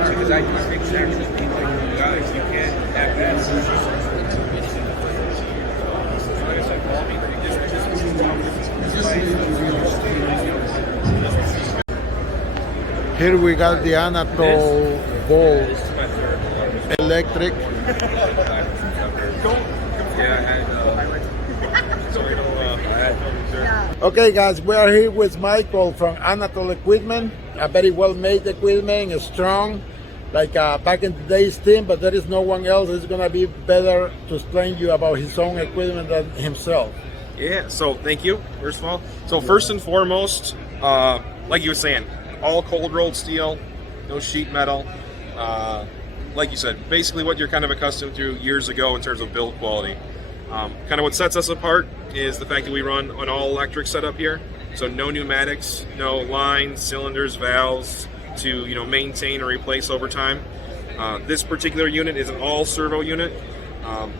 Because I think actually people guys, you can't have that. Like I said, call me. Here we got the Anatol ball electric. Okay guys, we are here with Michael from Anatol Equipment. A very well made equipment, strong, like back in the days team, but there is no one else that's gonna be better to explain you about his own equipment than himself. Yeah, so thank you, first of all. So first and foremost, like you were saying, all cold rolled steel, no sheet metal. Like you said, basically what you're kind of accustomed to years ago in terms of build quality. Kind of what sets us apart is the fact that we run an all electric setup here. So no pneumatics, no lines, cylinders, valves to maintain or replace over time. This particular unit is an all servo unit.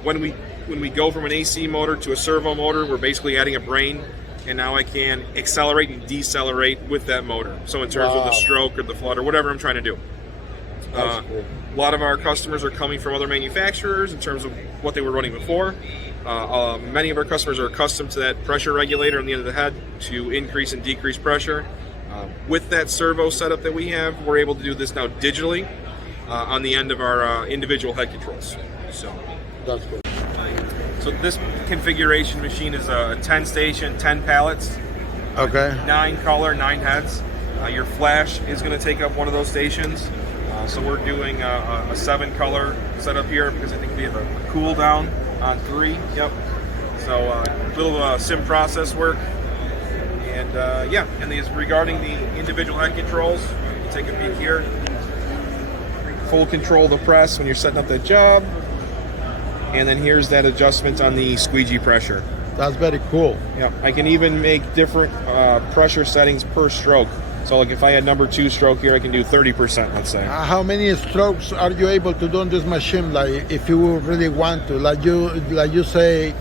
When we go from an AC motor to a servo motor, we're basically adding a brain, and now I can accelerate and decelerate with that motor. So in terms of the stroke or the flood or whatever I'm trying to do. Cool. A lot of our customers are coming from other manufacturers in terms of what they were running before. Many of our customers are accustomed to that pressure regulator on the end of the head to increase and decrease pressure. With that servo setup that we have, we're able to do this now digitally on the end of our individual head controls. So That's good. So this configuration machine is a 10 station, 10 pallets. Okay. 9 color, 9 heads. Your flash is going to take up one of those stations. So we're doing a 7 color setup here because I think we have a cool down on 3. Yep. So a little sim process work. And yeah, and regarding the individual head controls, you take a peek here. Full control of the press when you're setting up that job. And then here's that adjustment on the squeegee pressure. That's very cool. Yeah, I can even make different pressure settings per stroke. So like if I had number 2 stroke here, I can do 30%, let's say. How many strokes are you able to do on this machine? Like if you really want to, like you say,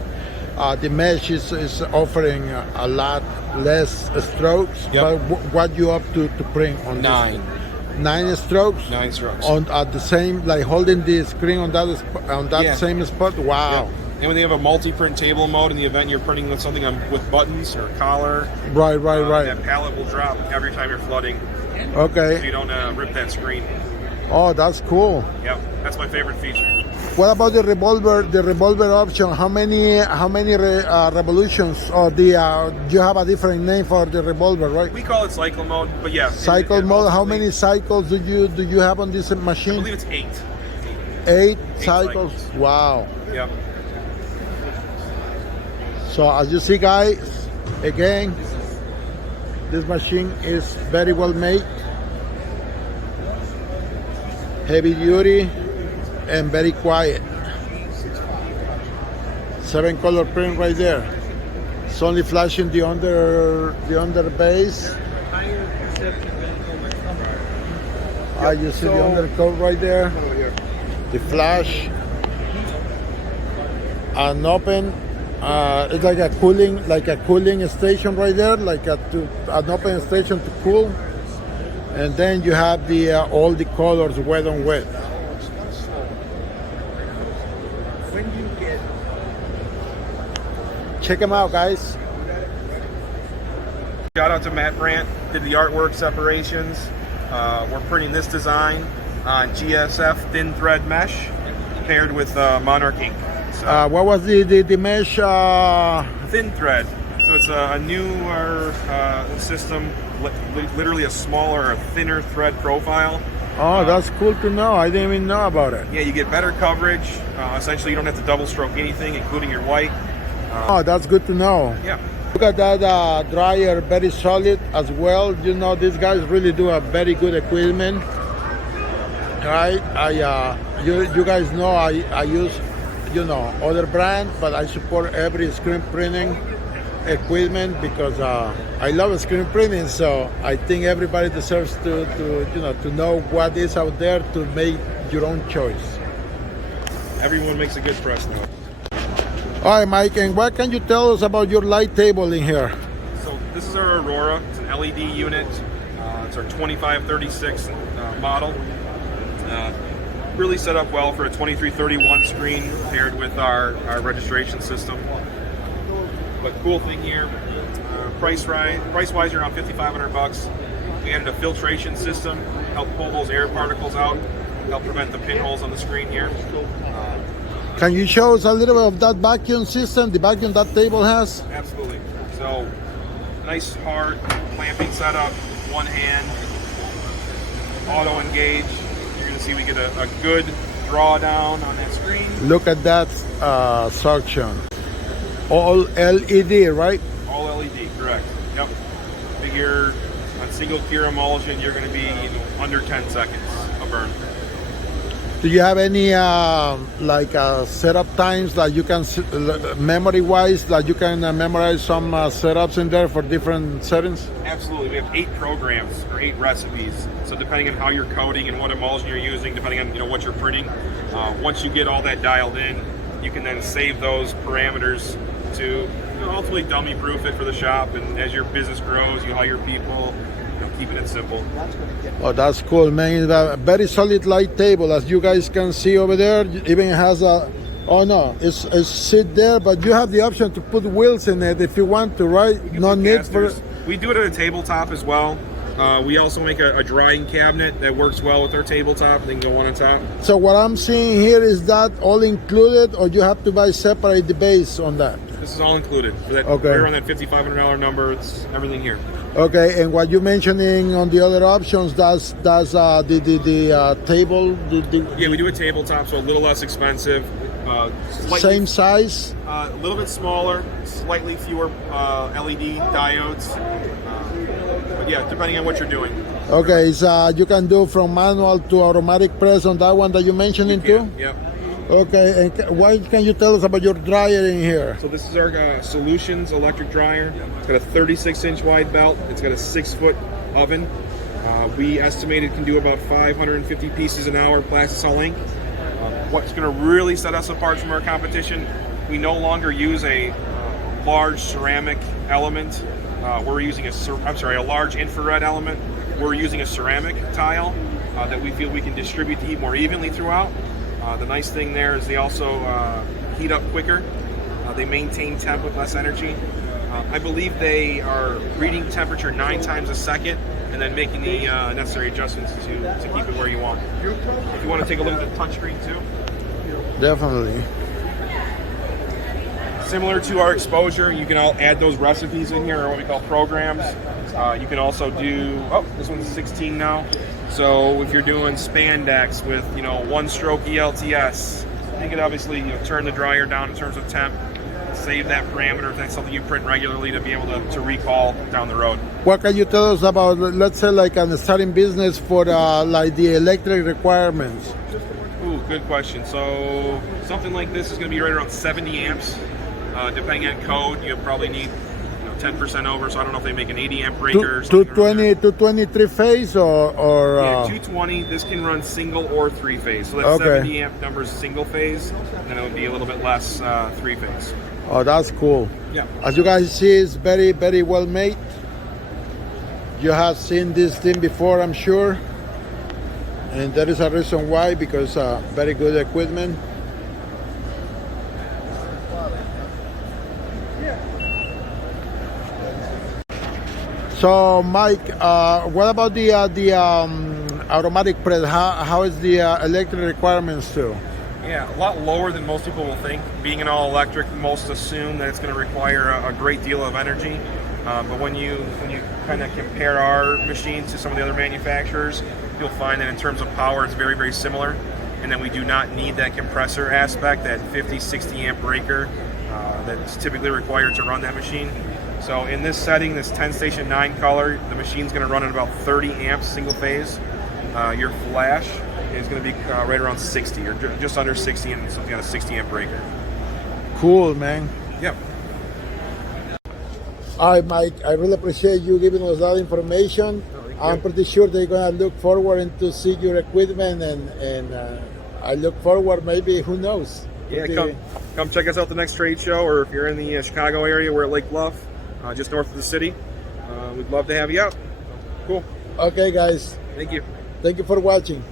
the mesh is offering a lot less strokes. Yep. But what you up to bring on 9. 9 strokes? 9 strokes. On at the same, like holding the screen on that Yeah. same spot. Wow. Yeah. And when they have a multi-print table mode in the event you're printing with something with buttons or a collar, Right. that pallet will drop every time you're flooding, so Okay. you don't rip that screen. Oh, that's cool. Yep, that's my favorite feature. What about the revolver? The revolver option. How many revolutions? Or you have a different name for the revolver, right? We call it cycle mode, but yeah. Cycle mode. How ultimately, many cycles do you have on this I machine? believe it's 8. 8 cycles. cycles. Wow. Yep. So as you see, guys, again, this machine is very well made, heavy duty, and very quiet. 7 color print right there. It's only flashing the under base. You see the undercoat right there. The flash. And open. It's like a cooling station right there, like an open station to cool. And then you have the all the colors wet on wet. Check them out, guys. Shout out to Matt Brandt, did the artwork separations. We're printing this design on GSF thin thread mesh paired with Monarch ink. So, What was the mesh? thin thread. So it's a newer system, literally a smaller, thinner thread profile. Oh, that's cool to know. I didn't even know about it. Yeah, you get better coverage. Essentially, you don't have to double stroke anything, including your white. Oh, that's good to know. Yeah. Look at that dryer, very solid as well. You know, these guys really do have very good equipment. Right? You guys know I use, other brands, but I support every screen printing equipment because I love screen printing. So I think everybody deserves to know what is out there to make your own choice. Everyone makes a good press now. All right, Mike, and what can you tell us about your light table in here? So this is our Aurora. It's an LED unit. It's our 2536 model. Really set up well for a 2331 screen paired with our registration system. But cool thing here, price-wise, you're around $5,500. We added a filtration system, help pull those air particles out, help prevent the pinholes on the screen here. Can you show us a little bit of that vacuum system, the vacuum that table has? Absolutely. So, nice hard clamping setup, one hand, auto engage. You're going to see we get a good drawdown on that screen. Look at that suction. All LED, right? All LED, correct. Yep. Figure on single cure emulsion, you're going to be under 10 seconds of burn. Do you have any setup times that you can, memory-wise, that you can memorize some setups in there for different settings? Absolutely. We have 8 programs or 8 recipes. So depending on how you're coating and what emulsion you're using, depending on what you're printing, once you get all that dialed in, you can then save those parameters to ultimately dummy-proof it for the shop. And as your business grows, you hire people. Keeping it simple. Oh, that's cool, man. It's a very solid light table, as you guys can see over there. It even has a, oh no, it's sit there, but you have the option to put wheels in it if you want to, right? No need for. We do it at a tabletop as well. We also make a drying cabinet that works well with our tabletop. They can go one on top. So what I'm seeing here, is that all included, or you have to buy separate the base on that? This is all included. For that, okay. We're on that $5,500 number. It's everything here. Okay, and what you're mentioning on the other options, does the table? Yeah, we do a tabletop, so a little less expensive. Same size? A little bit smaller, slightly fewer LED diodes. But yeah, depending on what you're doing. Okay, so you can do from manual to automatic press on that one that you mentioned too? Yep. Okay, and what can you tell us about your dryer in here? So this is our Solutions electric dryer. It's got a 36-inch wide belt. It's got a 6-foot oven. We estimate it can do about 550 pieces an hour plastisol ink. What's going to really set us apart from our competition, we no longer use a large ceramic element. We're using a large infrared element. We're using a ceramic tile that we feel we can distribute the heat more evenly throughout. The nice thing there is they also heat up quicker. They maintain temp with less energy. I believe they are reading temperature 9 times a second and then making the necessary adjustments to keep it where you want. If you want to take a look at the touchscreen too. Definitely. Similar to our exposure, you can all add those recipes in here, or what we call programs. You can also do, this one's 16 now. So if you're doing spandex with, one-stroke ELTS, you can obviously turn the dryer down in terms of temp, save that parameter if that's something you print regularly to be able to recall down the road. What can you tell us about, let's say, like an starting business for like the electric requirements? Ooh, good question. So something like this is going to be right around 70 amps. Depending on code, you'll probably need 10% over, so I don't know if they make an 80 amp breaker. 223 phase or yeah, 220. This can run single or 3 phase. So that 70 amp number is single phase, and then it would be a little bit less 3 phase. Oh, that's cool. Yeah. As you guys see, it's very, very well made. You have seen this thing before, I'm sure, and there is a reason why, because very good equipment. So, Mike, what about the automatic press? How is the electric requirements too? Yeah, a lot lower than most people will think. Being an all-electric, most assume that it's going to require a great deal of energy. But when you kind of compare our machines to some of the other manufacturers, you'll find that in terms of power, it's very, very similar. And then we do not need that compressor aspect, that 50, 60 amp breaker that's typically required to run that machine. So in this setting, this 10 station 9 color, the machine's going to run at about 30 amps single phase. Your flash is going to be right around 60 or just under 60 and something on a 60 amp breaker. Cool, man. Yep. All right, Mike, I really appreciate you giving us that information. I'm pretty sure they're going to look forward to see your equipment, and I look forward, maybe, who knows? Yeah, come check us out the next trade show, or if you're in the Chicago area, we're at Lake Bluff, just north of the city. We'd love to have you out. Cool. Okay, guys. Thank you. Thank you for watching.